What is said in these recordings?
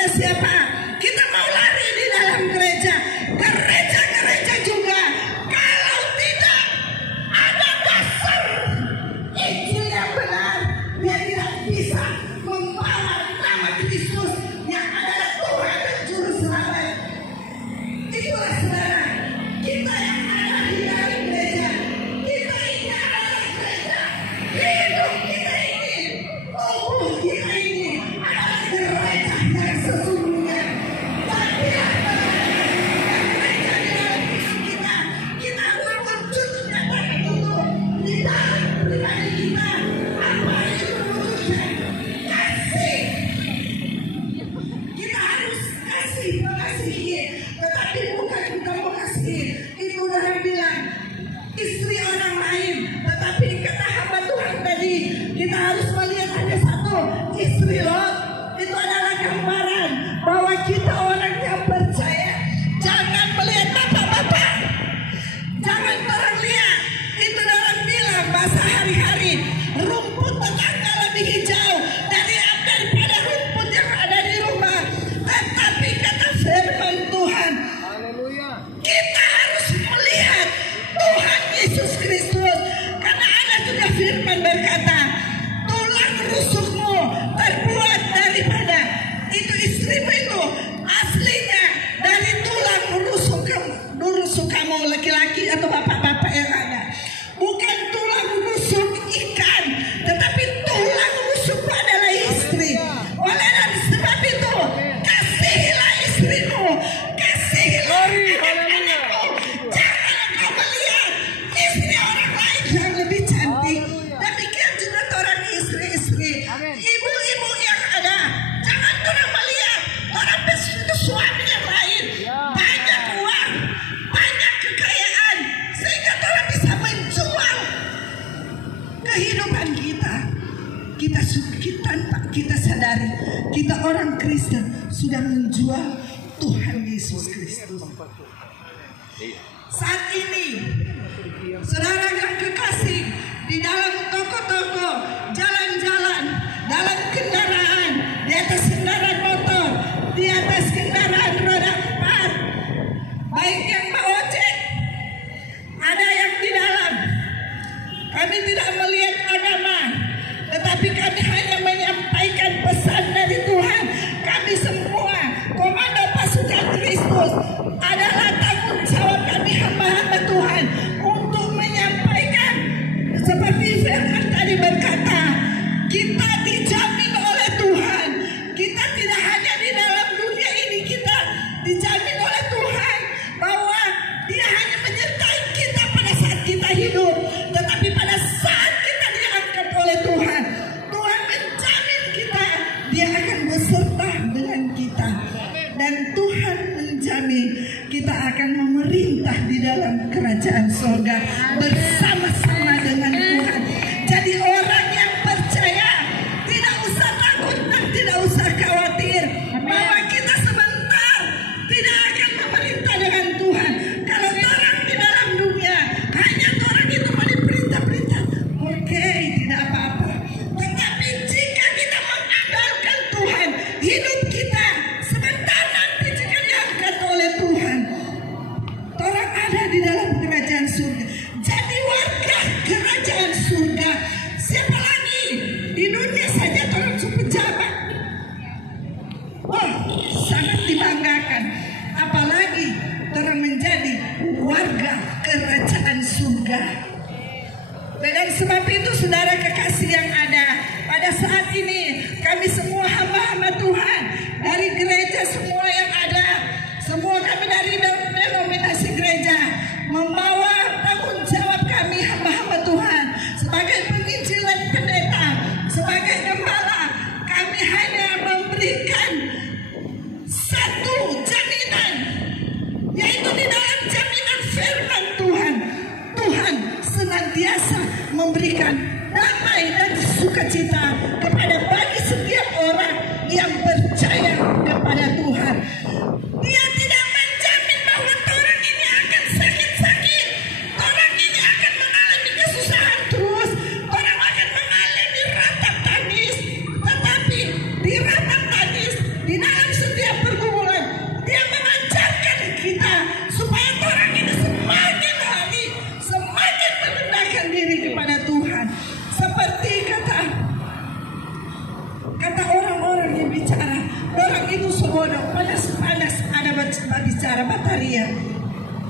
kepada siapa? Kita mau lari di dalam gereja. Gereja-gereja juga kalau tidak ada dasar Injil yang benar, dia tidak bisa membawa nama Kristus yang adalah Tuhan dan Juru Selamat. Itulah saudara, kita yang ada di dalam gereja, kita ini adalah gereja. Hidup kita ini, tubuh kita ini adalah gereja yang sesungguhnya. Tapi gereja di dalam kita, kita harus wujudkan itu di dalam pribadi kita. Apa itu wujudnya? Kasih. Kita harus kasih, mengasihi. Tetapi bukan kita mau kasih. Itu orang bilang istri orang lain. Tetapi kata hamba Tuhan tadi, kita harus melihat ada satu istri Lot. Itu adalah gambaran bahwa kita orang yang percaya. Jangan melihat bapak-bapak. Jangan orang lihat. Itu dalam bilang bahasa hari-hari. Rumput tetangga lebih hijau daripada rumput yang ada di rumah. Tetapi kata firman Tuhan, kita harus melihat Tuhan Yesus Kristus. Karena ada juga firman berkata, tulang rusukmu terbuat daripada itu istrimu itu aslinya dari tulang rusuk kamu laki-laki atau bapak-bapak yang ada. Bukan tulang rusuk ikan, tetapi tulang rusuk adalah istri. Oleh dan sebab itu, kasihilah istrimu, kasihilah anak-anakmu. Jangan engkau melihat istri orang lain yang lebih cantik. Demikian juga orang istri-istri, ibu-ibu yang ada. Jangan orang melihat orang itu suami yang lain, banyak uang, banyak kekayaan, sehingga orang bisa menjual kehidupan kita. Tanpa kita sadari, kita orang Kristen sudah menjual Tuhan Yesus Kristus. Saat ini, saudara yang kekasih, di dalam toko-toko, jalan-jalan, dalam kendaraan, di atas kendaraan motor, di atas kendaraan roda 4, baik yang mau ojek, ada yang di dalam. Kami tidak melihat agama, tetapi kami hanya menyampaikan pesan dari Tuhan. Kami semua komando pasukan Kristus adalah tanggung jawab kami hamba-hamba Tuhan untuk menyampaikan seperti firman tadi berkata, kita dijamin oleh Tuhan. Kita tidak hanya di dalam dunia ini, kita dijamin oleh Tuhan bahwa Dia hanya menyertai kita pada saat kita hidup, tetapi pada saat kita diangkat oleh Tuhan, Tuhan menjamin kita, Dia akan beserta dengan kita. Dan Tuhan menjamin kita akan memerintah di dalam kerajaan surga bersama-sama dengan Tuhan. Jadi orang yang percaya tidak usah takut dan tidak usah khawatir bahwa kita sebentar tidak akan memerintah dengan Tuhan. Kalau orang di dalam dunia hanya orang itu perintah-perintah, oke, tidak apa-apa. Tetapi jika kita mengandalkan Tuhan, hidup kita sebentar nanti jika diangkat oleh Tuhan, orang ada di dalam kerajaan surga. Jadi warga kerajaan surga. Siapa lagi di dunia saja orang pejabat? Wah, sangat dibanggakan. Apalagi orang menjadi warga kerajaan surga. Dan sebab itu saudara kekasih yang ada, pada saat ini kami semua hamba-hamba Tuhan dari gereja semua yang ada, semua kami dari denominasi gereja membawa tanggung jawab kami hamba-hamba Tuhan sebagai penginjil dan pendeta, sebagai gembala. Kami hanya memberikan satu jaminan, yaitu di dalam jaminan firman Tuhan. Tuhan senantiasa memberikan damai dan sukacita kepada bagi setiap orang yang percaya kepada Tuhan. Dia tidak menjamin bahwa orang ini akan sakit-sakit. Saudara Batarian,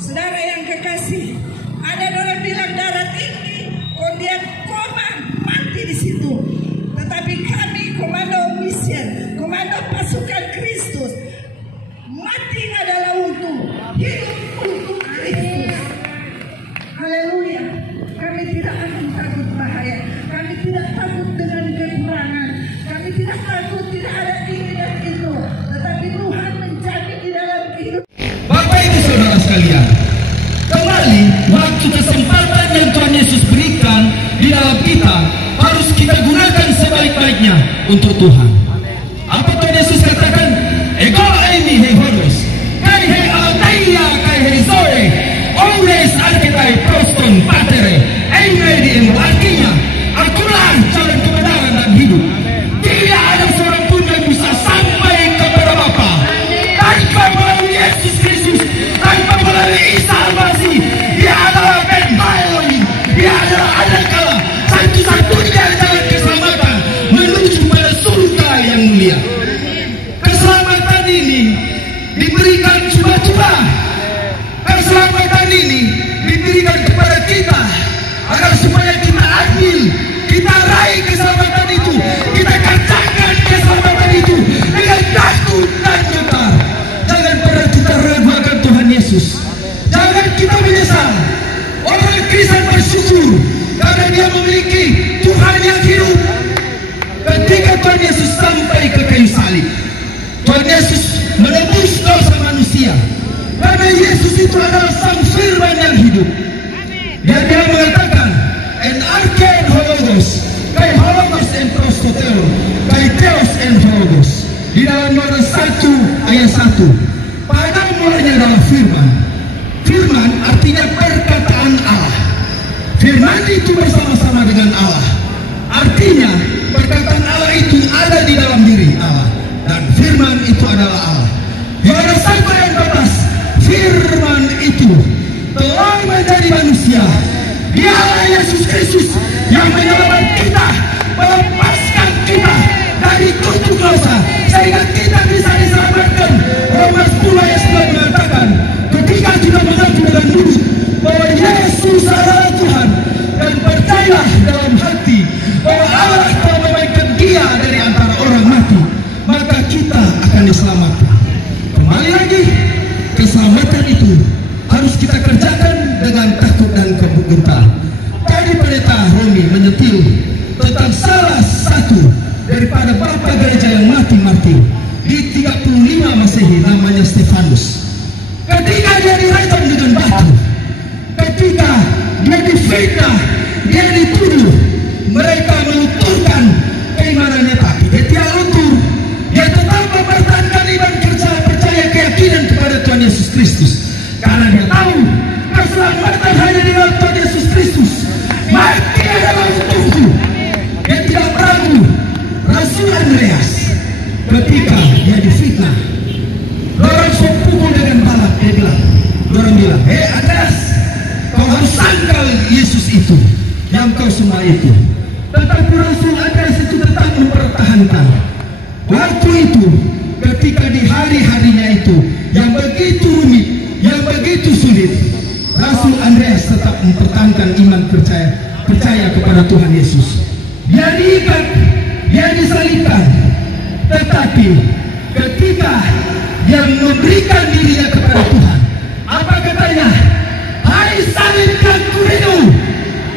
saudara yang kekasih, ada orang bilang darah tinggi, kemudian koma mati di situ. Tetapi kami komando mission, komando pasukan Kristus, mati adalah untuk hidup untuk Kristus. Haleluya. Kami tidak akan takut bahaya. Kami tidak takut dengan kekurangan. Kami tidak takut tidak ada ini dan itu. Tetapi Tuhan menjadi di dalam kehidupan. Bapak Ibu Saudara sekalian, kembali waktu kesempatan yang Tuhan Yesus berikan di dalam kita harus kita gunakan sebaik-baiknya untuk Tuhan. Apa Tuhan Yesus katakan? Ego ini hei hodos, kai hei alateia, kai hei zoe, ores arketai proston patere, engre di emu. Artinya, akulah jalan kebenaran dan hidup. Tidak ada seorang pun yang bisa sampai kepada Bapa tanpa melalui Yesus Kristus, tanpa melalui Isa Al-Masih. Dia adalah Ben-Bailoni, dia adalah Adakala, satu-satunya jalan keselamatan menuju pada surga yang mulia. Keselamatan ini diberikan coba-coba. Keselamatan ini diberikan kepada kita agar supaya kita ambil, kita raih keselamatan itu, kita katakan keselamatan itu dengan takut dan gentar. Jangan pernah kita ragu akan Tuhan Yesus. Jangan kita menyesal. Orang Kristen bersyukur karena dia memiliki Tuhan yang hidup. Ketika Tuhan Yesus sampai ke kayu salib, Tuhan Yesus menebus dosa manusia. Karena Yesus itu adalah sang firman yang hidup. Dan dia mengatakan, en arken hologos, kai hologos en proskotelo, kai theos en hologos. Di dalam Yohanes 1 ayat 1, pada mulanya adalah firman. Firman artinya perkataan Allah. Firman itu bersama-sama dengan Allah. Artinya perkataan Allah itu ada di dalam diri Allah, dan firman itu adalah Allah. Yohanes 1 ayat 14, firman itu telah menjadi manusia. Dialah Yesus Kristus yang menyelamatkan kita, melepaskan kita dari kutuk dosa, sehingga kita bisa diselamatkan. Roma 10 ayat 9 mengatakan, ketika kita mengaku dengan mulut bahwa Yesus adalah Tuhan, dan percayalah dalam hati bahwa Allah telah membangkitkan Dia dari antara orang mati, maka kita akan diselamatkan. Kembali lagi, keselamatan itu harus kita kerjakan dengan takut dan gentar. Tadi pendeta Romi menyentil tentang salah satu daripada bapa gereja yang mati di 35 Masehi, namanya Stefanus. Ketika dia dirajam dengan batu, ketika dia difitnah, dia dituduh, mereka melunturkan keimanannya, tapi dia tidak luntur. Dia tetap mempertahankan iman, percaya keyakinan kepada Tuhan Yesus Kristus. Karena dia tahu keselamatan hanya di dalam Tuhan Yesus Kristus. Mati adalah untukku. Dia tidak ragu. Rasul Andreas ketika dia difitnah, orang pukul dengan balak, dia bilang, orang bilang, hei Andreas, kau harus sangkal Yesus itu yang kau sembah itu. Tetapi Rasul Andreas itu tetap mempertahankan. Waktu itu, ketika di hari-harinya itu yang begitu rumit, yang begitu sulit, Rasul Andreas tetap mempertahankan iman, percaya kepada Tuhan Yesus. Dia diikat, dia disalibkan, tetapi ketika dia memberikan dirinya kepada Tuhan, apa katanya? Hai salibkan kuridu,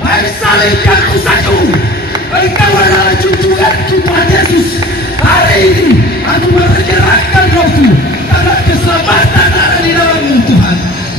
hai salibkan usahaku, engkau adalah junjunganku Tuhan Yesus. Hari ini aku menyerahkan rohku, karena keselamatan ada di dalam Tuhan.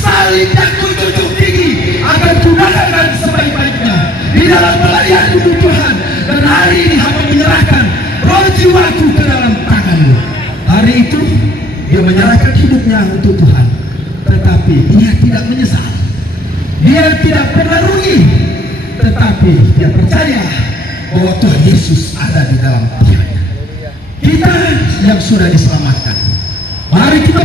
Salib yang kututup tinggi akan kugunakan sebaik-baiknya di dalam pelayanan Tuhan. Dan hari ini hamba menyerahkan roh jiwaku ke dalam tangan-Mu. Hari itu dia menyerahkan hidupnya untuk Tuhan, tetapi dia tidak menyesal. Dia tidak pernah rugi, tetapi dia percaya bahwa Tuhan Yesus ada di dalam Tuhan. Kita yang sudah diselamatkan, mari kita